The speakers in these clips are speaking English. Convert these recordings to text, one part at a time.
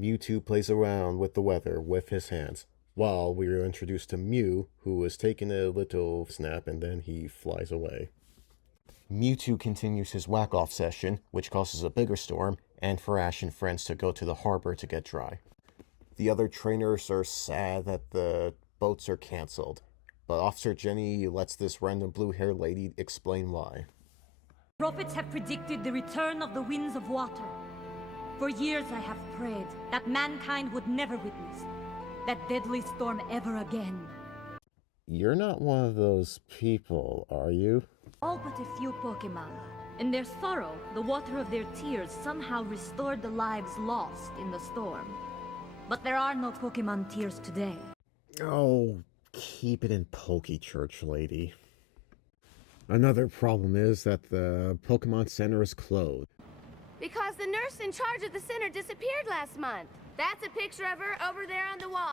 Mewtwo plays around with the weather with his hands, while we are introduced to Mew, who is taking a little snap and then he flies away. Mewtwo continues his whack-off session, which causes a bigger storm, and for Ash and friends to go to the harbor to get dry. The other trainers are sad that the boats are cancelled, but Officer Jenny lets this random blue-haired lady explain why. Prophets have predicted the return of the winds of water. For years I have prayed that mankind would never witness that deadly storm ever again. You're not one of those people, are you? All but a few Pokemon. In their sorrow, the water of their tears somehow restored the lives lost in the storm. But there are no Pokemon tears today. Oh, keep it in Pokechurch, lady. Another problem is that the Pokemon Center is closed. Because the nurse in charge of the center disappeared last month. That's a picture of her over there on the wall.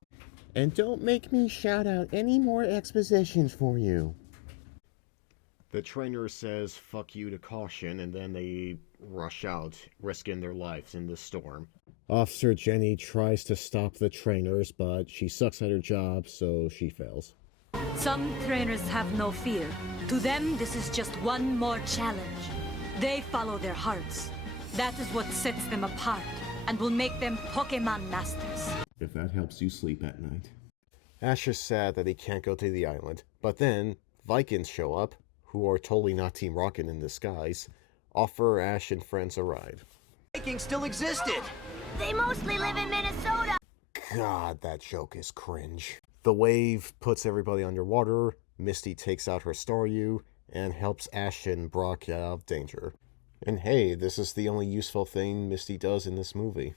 And don't make me shout out any more expositions for you. The trainer says fuck you to Caution, and then they rush out, risking their lives in the storm. Officer Jenny tries to stop the trainers, but she sucks at her job, so she fails. Some trainers have no fear. To them, this is just one more challenge. They follow their hearts. That is what sets them apart, and will make them Pokemon Masters. If that helps you sleep at night. Ash is sad that he can't go to the island, but then Vikings show up, who are totally not Team Rocket in disguise, offer Ash and friends a ride. Vikings still existed! They mostly live in Minnesota. God, that joke is cringe. The wave puts everybody underwater, Misty takes out her Staryu, and helps Ash and Brock get out of danger. And hey, this is the only useful thing Misty does in this movie.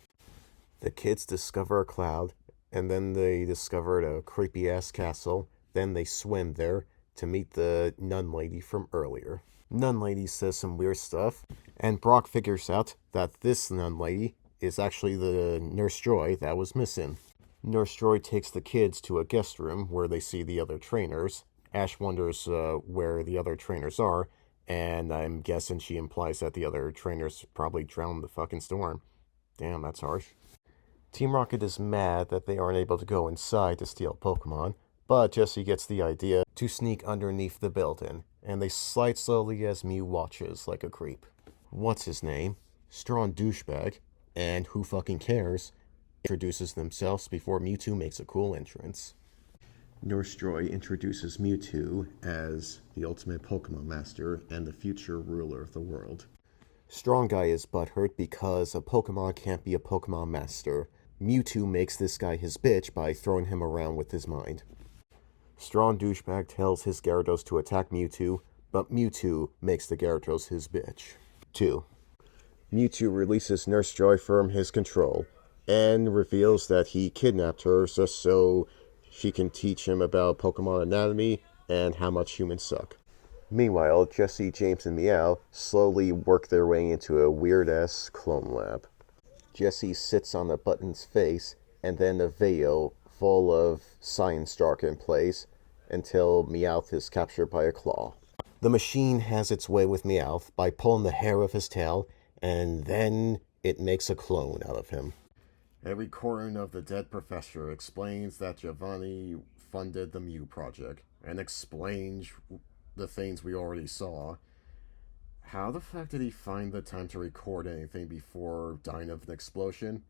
The kids discover a cloud, and then they discovered a creepy-ass castle, then they swim there to meet the nun lady from earlier. Nun lady says some weird stuff, and Brock figures out that this nun lady is actually the Nurse Joy that was missing. Nurse Joy takes the kids to a guest room where they see the other trainers. Ash wonders where the other trainers are, and I'm guessing she implies that the other trainers probably drowned in the fucking storm. Damn, that's harsh. Team Rocket is mad that they aren't able to go inside to steal Pokemon, but Jessie gets the idea to sneak underneath the building, and they slide slowly as Mew watches like a creep. What's his name? Strong douchebag, and who fucking cares, introduces themselves before Mewtwo makes a cool entrance. Nurse Joy introduces Mewtwo as the ultimate Pokemon Master and the future ruler of the world. Strong Guy is butthurt because a Pokemon can't be a Pokemon Master. Mewtwo makes this guy his bitch by throwing him around with his mind. Strong Douchebag tells his Gyarados to attack Mewtwo, but Mewtwo makes the Gyarados his bitch. 2. Mewtwo releases Nurse Joy from his control, and reveals that he kidnapped her just so she can teach him about Pokemon anatomy and how much humans suck. Meanwhile, Jessie, James, and Meow slowly work their way into a weird-ass clone lab. Jessie sits on the button's face, and then a veil full of science jargon plays until Meowth is captured by a claw. The machine has its way with Meowth by pulling the hair of his tail, and then it makes a clone out of him. A recording of the dead professor explains that Giovanni funded the Mew project, and explains the things we already saw. How the fuck did he find the time to record anything before dying of an explosion?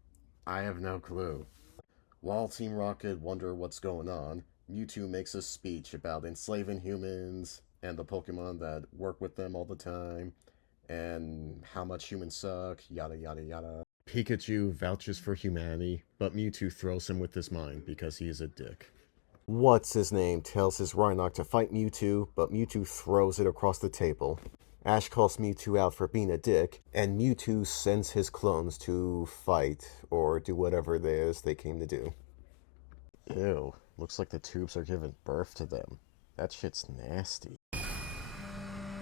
I have no clue. While Team Rocket wonder what's going on, Mewtwo makes a speech about enslaving humans and the Pokemon that work with them all the time, and how much humans suck, yada yada yada. Pikachu vouches for humanity, but Mewtwo throws him with his mind because he is a dick. What's-his-name tells his Rhynoc to fight Mewtwo, but Mewtwo throws it across the table. Ash calls Mewtwo out for being a dick, and Mewtwo sends his clones to fight, or do whatever it is they came to do. Ew, looks like the tubes are giving birth to them. That shit's nasty.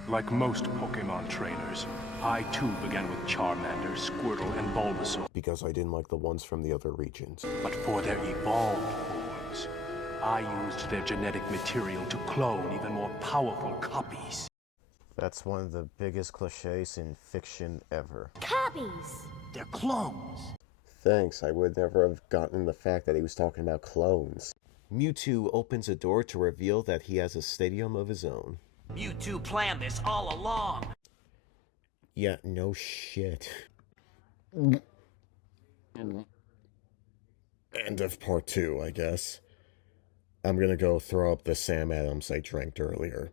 Like most Pokemon trainers, I too began with Charmander, Squirtle, and Bulbasaur. Because I didn't like the ones from the other regions. But for their evolved forms, I used their genetic material to clone even more powerful copies. That's one of the biggest cliches in fiction ever. Copies! They're clones! Thanks, I would never have gotten the fact that he was talking about clones. Mewtwo opens a door to reveal that he has a stadium of his own. Mewtwo planned this all along. Yeah, no shit. End of part 2, I guess. I'm gonna go throw up the Sam Adams I drank earlier.